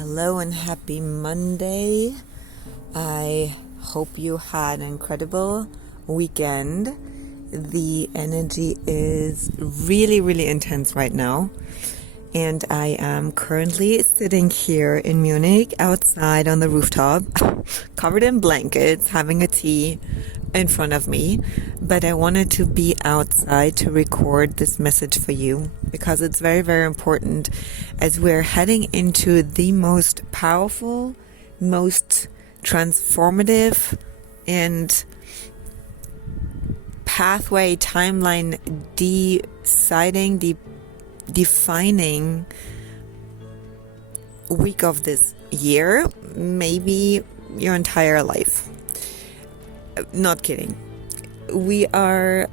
Hello and happy Monday. I hope you had an incredible weekend. The energy is really intense right now. And I am currently sitting here in Munich outside on the rooftop, covered in blankets, having a tea in front of me. But I wanted to be outside to record this message for you because it's very important as we're heading into the most powerful, most transformative and pathway timeline defining week of this year, maybe your entire life. Not kidding. We are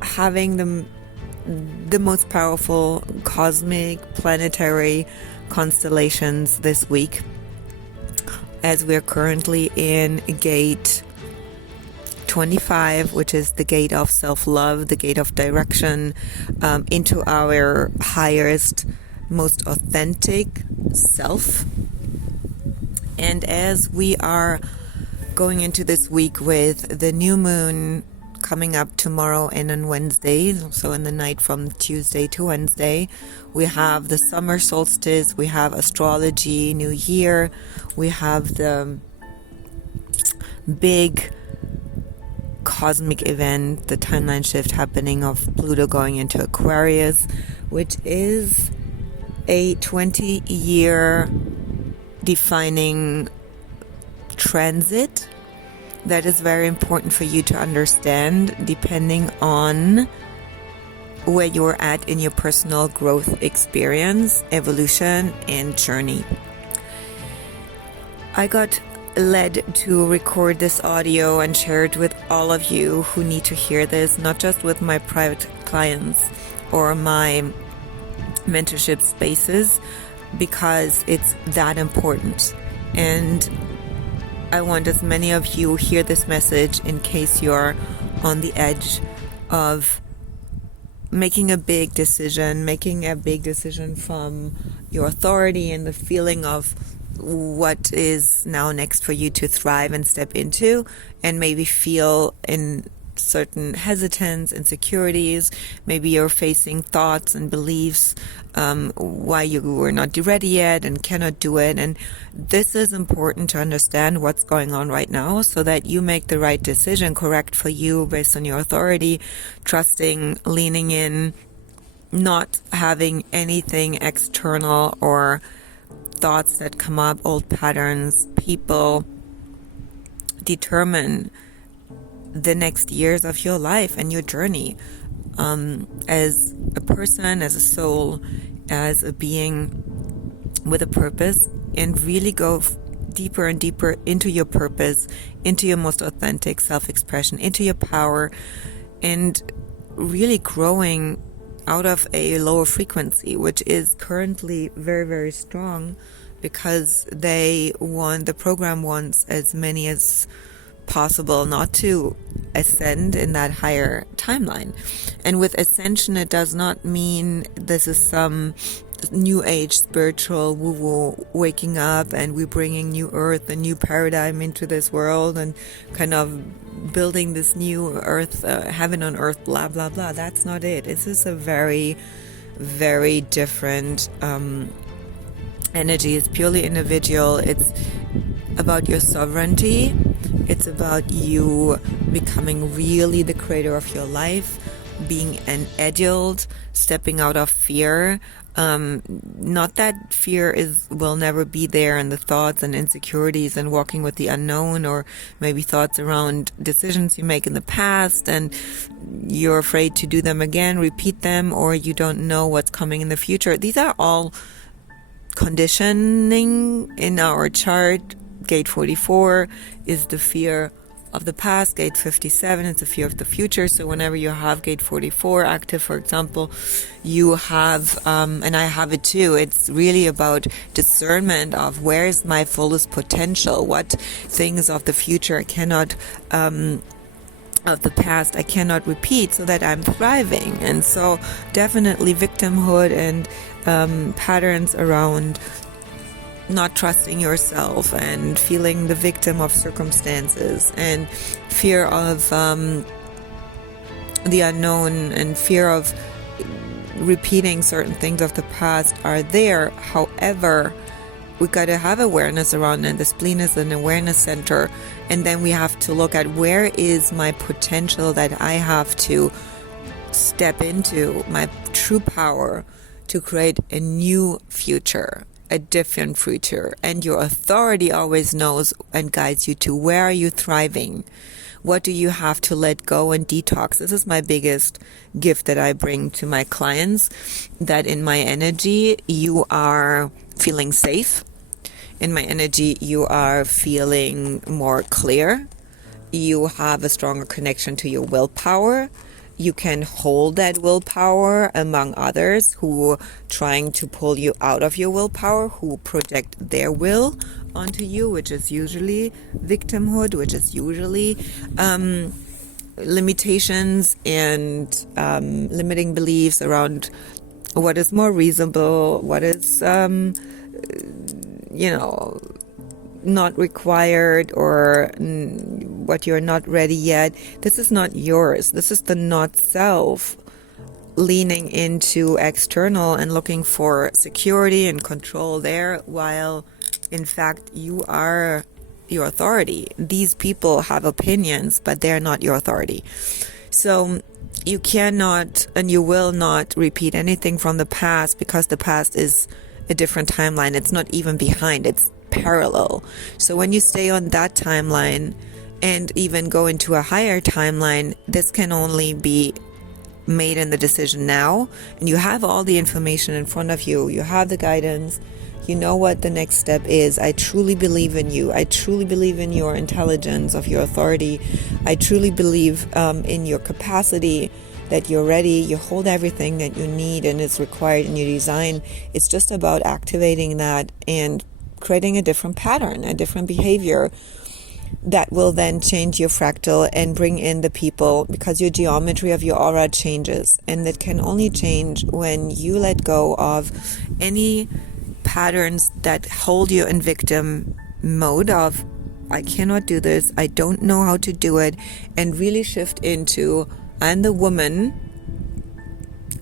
having the most powerful cosmic planetary constellations this week, as we're currently in gate 25, which is the gate of self-love, the gate of direction into our highest, most authentic self. And as we are going into this week with the new moon coming up tomorrow and on Wednesday, so in the night from Tuesday to Wednesday, we have the summer solstice, we have Astrology New Year, we have the big cosmic event, the timeline shift happening of Pluto going into Aquarius, which is a 20-year defining transit that is very important for you to understand depending on where you're at in your personal growth experience, evolution, and journey. I got led to record this audio and share it with all of you who need to hear this, not just with my private clients or my mentorship spaces, because it's that important. And I want as many of you hear this message in case you're on the edge of making a big decision from your authority and the feeling of what is now next for you to thrive and step into, and maybe feel in certain hesitance, insecurities. Maybe you're facing thoughts and beliefs why you were not ready yet and cannot do it. And this is important to understand what's going on right now so that you make the right decision, correct for you based on your authority, trusting, leaning in, not having anything external or thoughts that come up, old patterns, people determine the next years of your life and your journey as a person, as a soul, as a being with a purpose, and really go deeper and deeper into your purpose, into your most authentic self-expression, into your power, and really growing out of a lower frequency, which is currently very strong, because the program wants as many as possible not to ascend in that higher timeline. And with ascension, it does not mean this is some new age spiritual woo-woo waking up and we're bringing new earth, a new paradigm into this world and kind of building this new earth, heaven on earth, blah blah blah. That's not it. This is a very different energy. It's purely individual. It's about your sovereignty. It's about you becoming really the creator of your life, being an adult, stepping out of fear. Not that fear will never be there, and the thoughts and insecurities and walking with the unknown, or maybe thoughts around decisions you make in the past and you're afraid to do them again, repeat them, or you don't know what's coming in the future. These are all conditioning in our chart. Gate 44 is the fear of the past. Gate 57 is the fear of the future. So whenever you have gate 44 active, for example, you have, and I have it too, it's really about discernment of where is my fullest potential, what things of the future I cannot of the past I cannot repeat so that I'm thriving. And so definitely victimhood and patterns around not trusting yourself and feeling the victim of circumstances and fear of the unknown and fear of repeating certain things of the past are there. However, we got to have awareness around it. The spleen is an awareness center, and then we have to look at where is my potential that I have to step into, my true power to create a new future, a different future. And your authority always knows and guides you to where are you thriving. What do you have to let go and detox? This is my biggest gift that I bring to my clients, that in my energy, you are feeling safe. In my energy, you are feeling more clear. You have a stronger connection to your willpower. You can hold that willpower among others who trying to pull you out of your willpower, who project their will onto you, which is usually victimhood, which is usually limitations and limiting beliefs around what is more reasonable, what is not required, or what you're not ready yet. This is not yours. This is the not self leaning into external and looking for security and control there, while in fact you are your authority. These people have opinions, but they're not your authority. So you cannot and you will not repeat anything from the past, because the past is a different timeline. It's not even behind, it's parallel. So when you stay on that timeline and even go into a higher timeline, this can only be made in the decision now, and you have all the information in front of you. You have the guidance. You know what the next step is. I truly believe in you. I truly believe in your intelligence, of your authority. I truly believe in your capacity, that you're ready. You hold everything that you need and is required in your design. It's just about activating that and creating a different pattern, a different behavior that will then change your fractal and bring in the people, because your geometry of your aura changes, and that can only change when you let go of any patterns that hold you in victim mode of I cannot do this, I don't know how to do it, and really shift into I'm the woman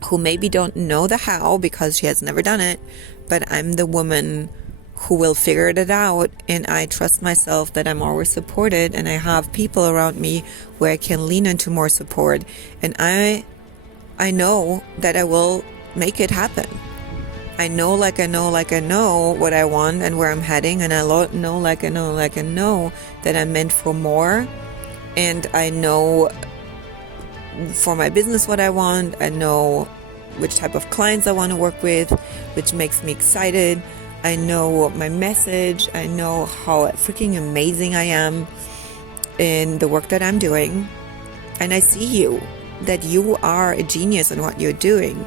who maybe don't know the how because she has never done it, but I'm the woman who will figure it out, and I trust myself that I'm always supported, and I have people around me where I can lean into more support, and I know that I will make it happen. I know like I know what I want and where I'm heading, and I know like I know that I'm meant for more, and I know for my business what I want. I know which type of clients I want to work with, which makes me excited. I know my message. I know how freaking amazing I am in the work that I'm doing. And I see you, that you are a genius in what you're doing.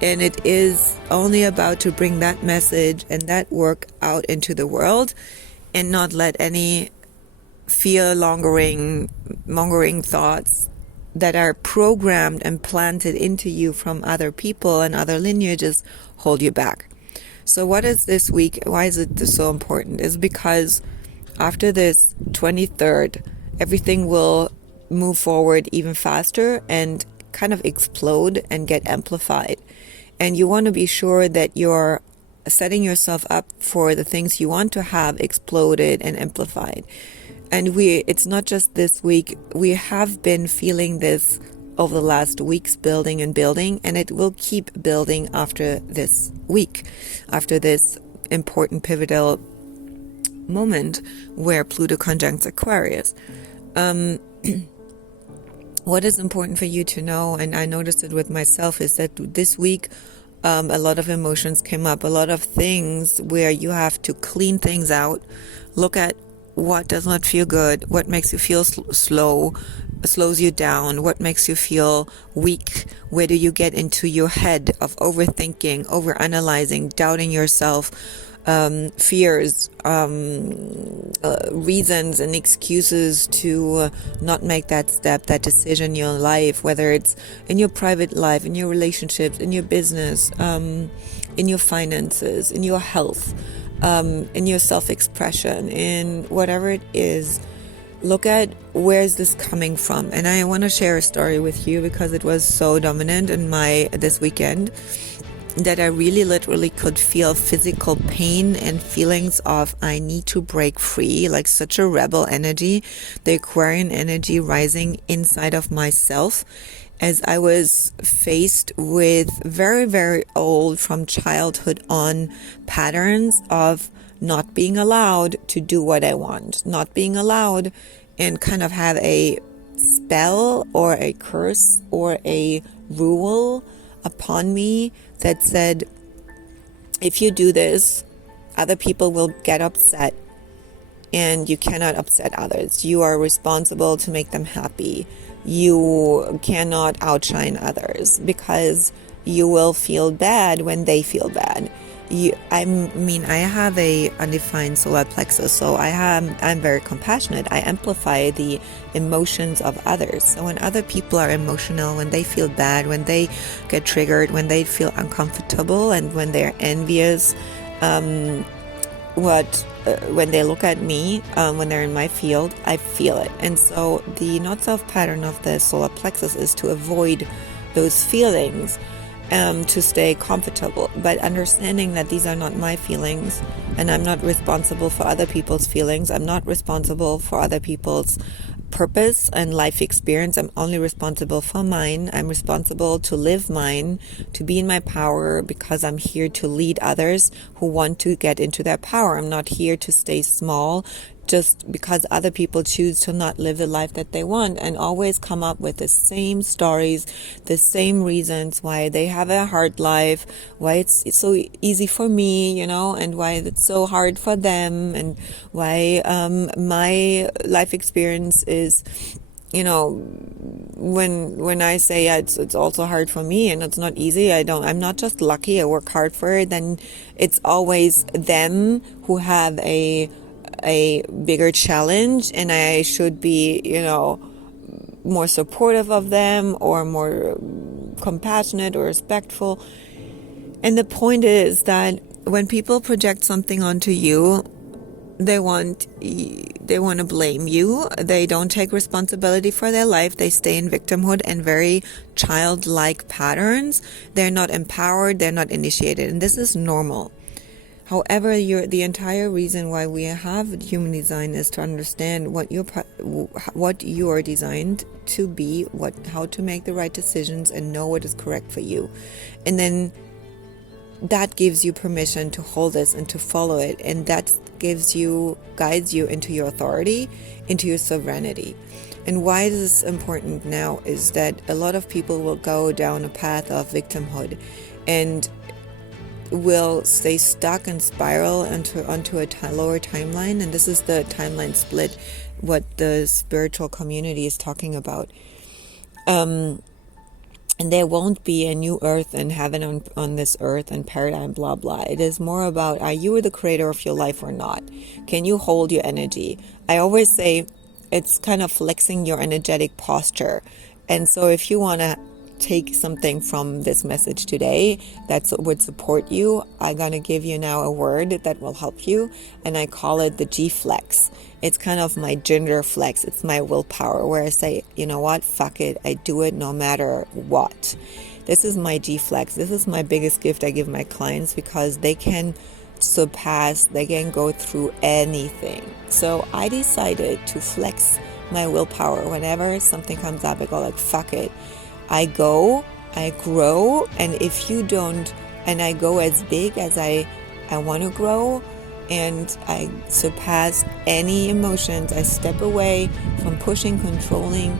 And it is only about to bring that message and that work out into the world, and not let any mongering thoughts that are programmed and planted into you from other people and other lineages hold you back. So what is this week? Why is it so important? Is because after this 23rd, everything will move forward even faster and kind of explode and get amplified. And you want to be sure that you're setting yourself up for the things you want to have exploded and amplified. And it's not just this week. We have been feeling this over the last weeks, building, and it will keep building after this week, after this important pivotal moment where Pluto conjuncts Aquarius. What is important for you to know, and I noticed it with myself, is that this week a lot of emotions came up, a lot of things where you have to clean things out, look at what does not feel good, what makes you feel slows you down, what makes you feel weak, where do you get into your head of overthinking, overanalyzing, doubting yourself, fears, reasons and excuses to not make that step, that decision in your life, whether it's in your private life, in your relationships, in your business, in your finances, in your health. in your self-expression, in whatever it is. Look at where is this coming from. And I want to share a story with you because it was so dominant in my this weekend that I really literally could feel physical pain and feelings of I need to break free, like such a rebel energy, the Aquarian energy rising inside of myself, as I was faced with very, very old, from childhood on, patterns of not being allowed to do what I want, not being allowed, and kind of have a spell or a curse or a rule upon me that said, if you do this, other people will get upset and you cannot upset others. You are responsible to make them happy. You cannot outshine others because you will feel bad when they feel bad. I have a undefined solar plexus, so I'm very compassionate. I amplify the emotions of others. So when other people are emotional, when they feel bad, when they get triggered, when they feel uncomfortable, and when they're envious, when they look at me, when they're in my field, I feel it. And so the not-self pattern of the solar plexus is to avoid those feelings, to stay comfortable, but understanding that these are not my feelings, and I'm not responsible for other people's feelings. I'm not responsible for other people's purpose and life experience. I'm only responsible for mine. I'm responsible to live mine, to be in my power, because I'm here to lead others who want to get into their power. I'm not here to stay small just because other people choose to not live the life that they want, and always come up with the same stories, the same reasons why they have a hard life, why it's so easy for me, and why it's so hard for them, and why my life experience is, when I say it's also hard for me and it's not easy, I'm not just lucky, I work hard for it, then it's always them who have a bigger challenge, and I should be, more supportive of them, or more compassionate or respectful. And the point is that when people project something onto you, they want to blame you. They don't take responsibility for their life. They stay in victimhood and very childlike patterns. They're not empowered. They're not initiated. And this is normal. However, the entire reason why we have human design is to understand what you are designed to be, how to make the right decisions, and know what is correct for you. And then that gives you permission to hold this and to follow it, and that guides you into your authority, into your sovereignty. And why is this important now is that a lot of people will go down a path of victimhood and will stay stuck and spiral onto a lower timeline. And this is the timeline split, what the spiritual community is talking about. And there won't be a new earth and heaven on this earth and paradigm, blah, blah. It is more about, are you the creator of your life or not? Can you hold your energy? I always say it's kind of flexing your energetic posture. And so if you want to take something from this message today that would support you, I'm going to give you now a word that will help you, and I call it the G flex. It's kind of my gender flex. It's my willpower, where I say, you know what, fuck it, I do it no matter what. This is my G flex. This is my biggest gift I give my clients, because they can they can go through anything. So I decided to flex my willpower. Whenever something comes up, I go like, fuck it. I grow, and if you don't, and I go as big as I want to grow, and I surpass any emotions. I step away from pushing, controlling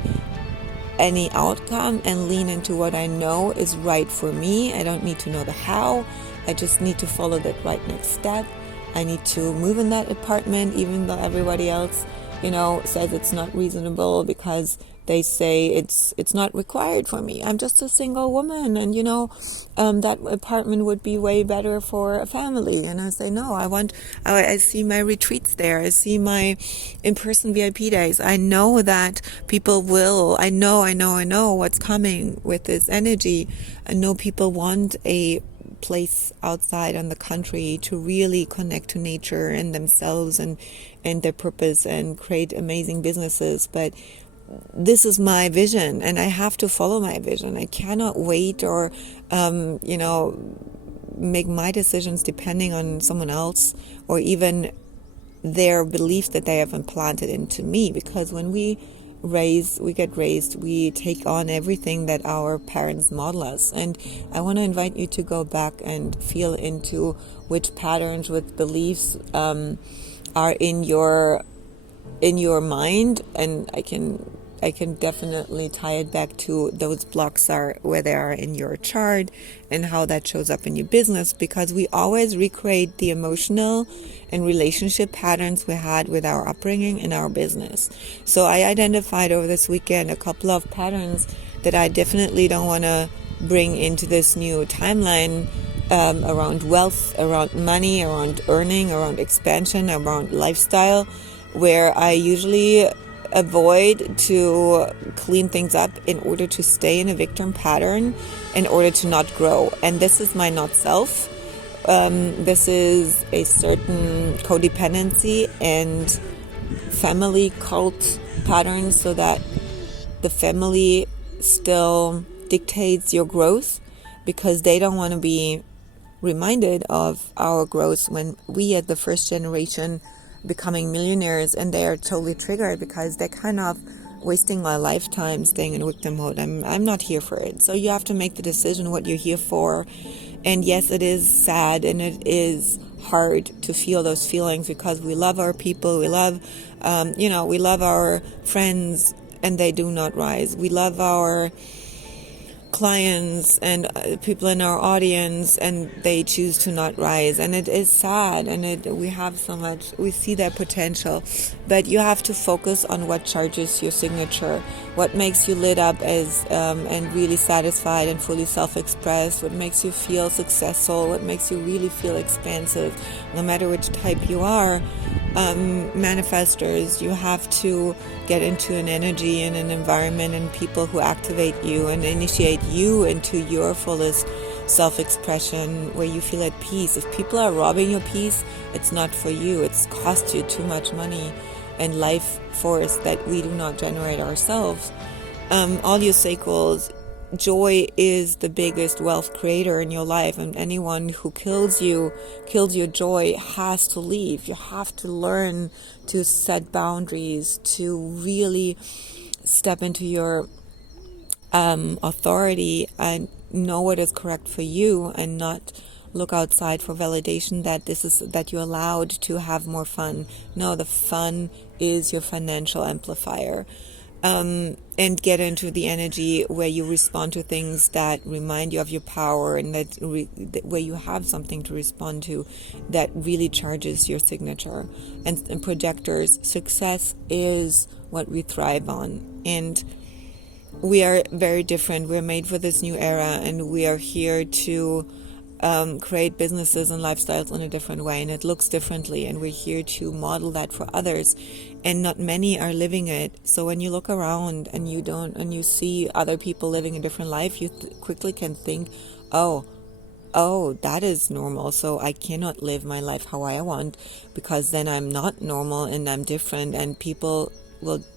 any outcome, and lean into what I know is right for me. I don't need to know the how. I just need to follow that right next step. I need to move in that apartment, even though everybody else, says it's not reasonable, because they say it's not required for me. I'm just a single woman, and that apartment would be way better for a family. And I say, no, I see my retreats there. I see my in-person VIP days. I know that people will. I know what's coming with this energy. I know people want a place outside on the country to really connect to nature and themselves and their purpose and create amazing businesses. But this is my vision, and I have to follow my vision. I cannot wait or, make my decisions depending on someone else or even their belief that they have implanted into me. Because when we get raised, we take on everything that our parents model us. And I want to invite you to go back and feel into which patterns, which beliefs are in your mind. And I can definitely tie it back to those blocks are where they are in your chart and how that shows up in your business, because we always recreate the emotional and relationship patterns we had with our upbringing in our business. So I identified over this weekend a couple of patterns that I definitely don't want to bring into this new timeline, around wealth, around money, around earning, around expansion, around lifestyle, where I usually avoid to clean things up in order to stay in a victim pattern, in order to not grow. And this is my not self. This is a certain codependency and family cult pattern, so that the family still dictates your growth, because they don't want to be reminded of our growth when we at the first generation becoming millionaires, and they are totally triggered because they're kind of wasting my lifetime staying in victim mode. I'm not here for it. So you have to make the decision what you're here for. And yes, it is sad and it is hard to feel those feelings, because we love our people, we love we love our friends and they do not rise. We love our clients and people in our audience and they choose to not rise, and it is sad, and we have so much, we see their potential, but you have to focus on what charges your signature, what makes you lit up as and really satisfied and fully self-expressed, what makes you feel successful, what makes you really feel expansive, no matter which type you are. Manifestors, you have to get into an energy and an environment and people who activate you and initiate you into your fullest self-expression, where you feel at peace. If people are robbing your peace, it's not for you. It's cost you too much money and life force that we do not generate ourselves. All your cycles, joy is the biggest wealth creator in your life, and anyone who kills your joy has to leave. You have to learn to set boundaries, to really step into your authority and know what is correct for you, and not look outside for validation that you're allowed to have more fun. No, the fun is your financial amplifier. And get into the energy where you respond to things that remind you of your power, and where you have something to respond to that really charges your signature. And projectors, success is what we thrive on, and we are very different. We're made for this new era, and we are here to create businesses and lifestyles in a different way, and it looks differently, and we're here to model that for others, and not many are living it. So when you look around and you see other people living a different life, you quickly can think, oh, that is normal, so I cannot live my life how I want, because then I'm not normal and I'm different, and people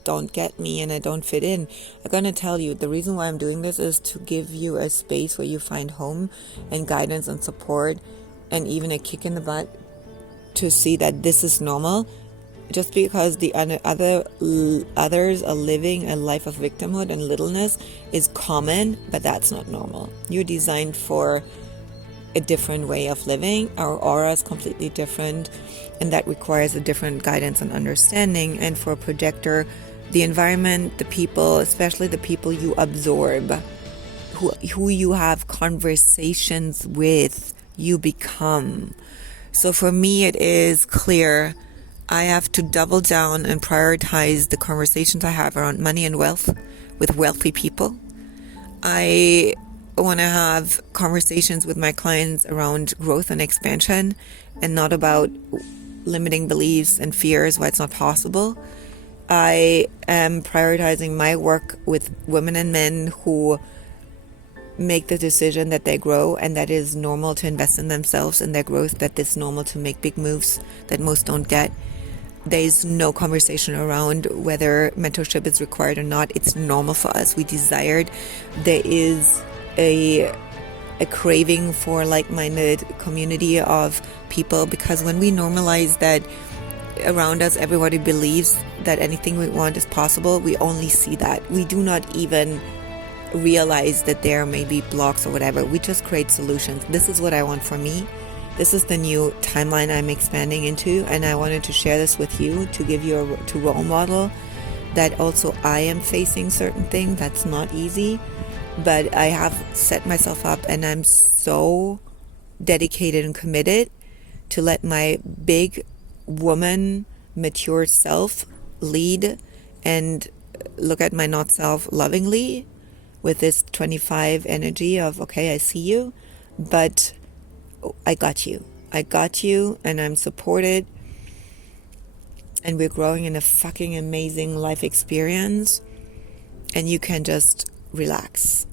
don't get me and I don't fit in. I'm going to tell you, the reason why I'm doing this is to give you a space where you find home and guidance and support, and even a kick in the butt to see that this is normal. Just because the others are living a life of victimhood and littleness is common, but that's not normal. You're designed for a different way of living. Our aura is completely different, and that requires a different guidance and understanding. And for a projector, the environment, the people, especially the people you absorb, who you have conversations with, you become. So for me, it is clear I have to double down and prioritize the conversations I have around money and wealth with wealthy people. I want to have conversations with my clients around growth and expansion, and not about limiting beliefs and fears why it's not possible. I am prioritizing my work with women and men who make the decision that they grow and that it is normal to invest in themselves and their growth, that it's normal to make big moves that most don't get. There's no conversation around whether mentorship is required or not. It's normal for us. We desired. There is a craving for like-minded community of people, because when we normalize that around us everybody believes that anything we want is possible, we only see that. We do not even realize that there may be blocks or whatever. We just create solutions. This is what I want for me. This is the new timeline I'm expanding into, and I wanted to share this with you to give you to role model that also I am facing certain things. That's not easy, but I have set myself up, and I'm so dedicated and committed to let my big woman mature self lead and look at my not self lovingly with this 25 energy of, okay, I see you, but I got you, and I'm supported, and we're growing in a fucking amazing life experience, and you can just relax.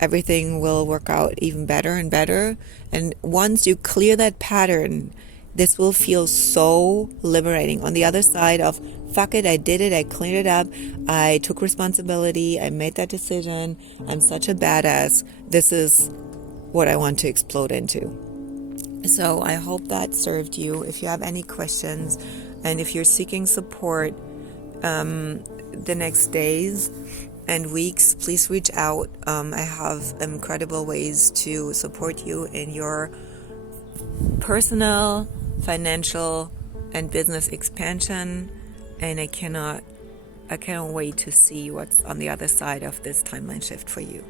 Everything will work out even better and better, and once you clear that pattern, this will feel so liberating. On the other side of, fuck it, I did it, I cleaned it up, I took responsibility, I made that decision, I'm such a badass, this is what I want to explode into. So I hope that served you. If you have any questions, and if you're seeking support the next days and weeks, please reach out. I have incredible ways to support you in your personal, financial, and business expansion, and I cannot wait to see what's on the other side of this timeline shift for you.